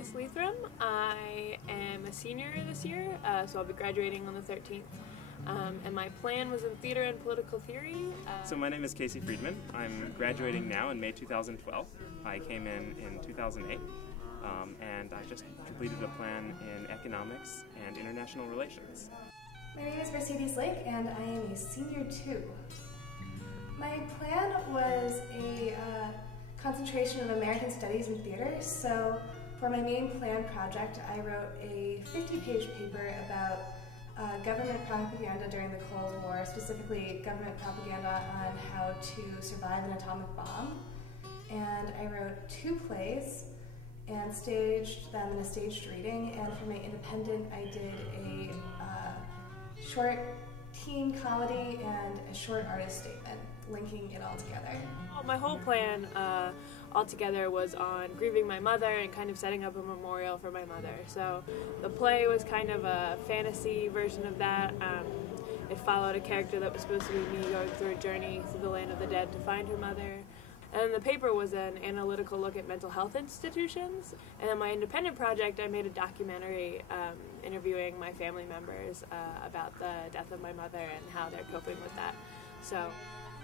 Grace Leithram. I am a senior this year, so I'll be graduating on the 13th. And my plan was in theater and political theory. So my name is Casey Friedman. I'm graduating now in May 2012. I came in 2008, and I just completed a plan in economics and international relations. My name is Mercedes Lake, and I am a senior too. My plan was a concentration of American Studies in theater, so for my main plan project I wrote a 50-page paper about government propaganda during the Cold War, specifically government propaganda on how to survive an atomic bomb. And I wrote 2 plays and staged them in a staged reading, and for my independent I did a short teen comedy and a short artist statement, linking it all together. My whole plan altogether was on grieving my mother and kind of setting up a memorial for my mother. So the play was kind of a fantasy version of that. It followed a character that was supposed to be me going through a journey through the land of the dead to find her mother. And then the paper was an analytical look at mental health institutions. And then my independent project, I made a documentary interviewing my family members about the death of my mother and how they're coping with that. So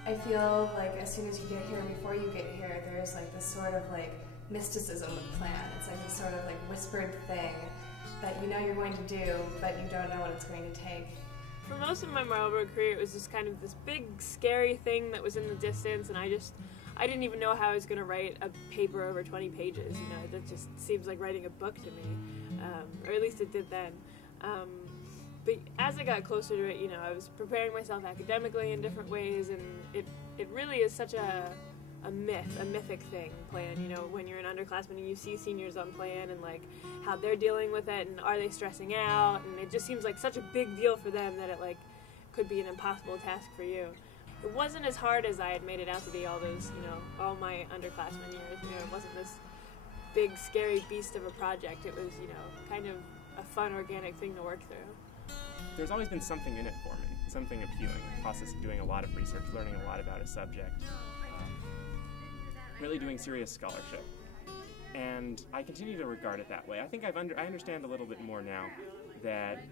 I feel like as soon as you get here, before you get here, there's like this sort of like mysticism with plan. It's like this sort of like whispered thing that you know you're going to do, but you don't know what it's going to take. For most of my Marlboro career, it was just kind of this big, scary thing that was in the distance, and I didn't even know how I was going to write a paper over 20 pages. You know, that just seems like writing a book to me, or at least it did then. But as I got closer to it, you know, I was preparing myself academically in different ways, and it really is such a mythic thing, plan. You know, when you're an underclassman and you see seniors on plan and like how they're dealing with it, and are they stressing out, and it just seems like such a big deal for them that it like could be an impossible task for you. It wasn't as hard as I had made it out to be all those, you know, all my underclassmen years. You know, it wasn't this big, scary beast of a project. It was, you know, kind of a fun, organic thing to work through. There's always been something in it for me, something appealing. The process of doing a lot of research, learning a lot about a subject, really doing serious scholarship. And I continue to regard it that way. I think I understand a little bit more now that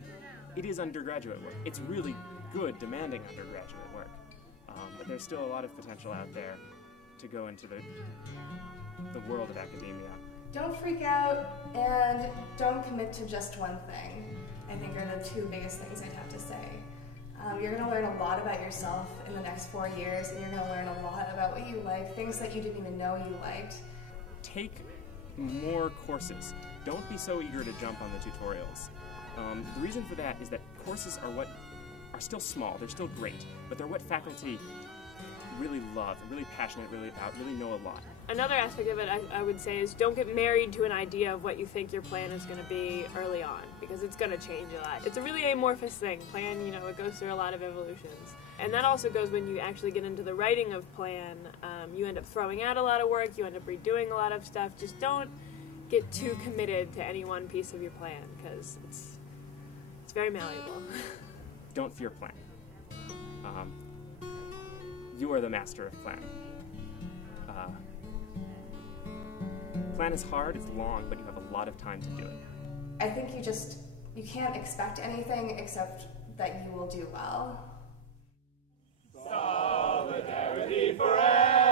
it is undergraduate work. It's really good, demanding undergraduate work. But there's still a lot of potential out there to go into the world of academia. Don't freak out and don't commit to just one thing, I think are the 2 biggest things I'd have to say. You're going to learn a lot about yourself in the next 4 years, and you're going to learn a lot about what you like, things that you didn't even know you liked. Take more courses. Don't be so eager to jump on the tutorials. The reason for that is that courses are still small, they're still great, but they're what faculty really love, really passionate, really know a lot. Another aspect of it, I would say, is don't get married to an idea of what you think your plan is going to be early on, because it's going to change a lot. It's a really amorphous thing. Plan, you know, it goes through a lot of evolutions. And that also goes when you actually get into the writing of plan. You end up throwing out a lot of work, you end up redoing a lot of stuff. Just don't get too committed to any one piece of your plan, because it's very malleable. Don't fear plan. You are the master of plan. Plan is hard, it's long, but you have a lot of time to do it. I think you can't expect anything except that you will do well. Solidarity forever!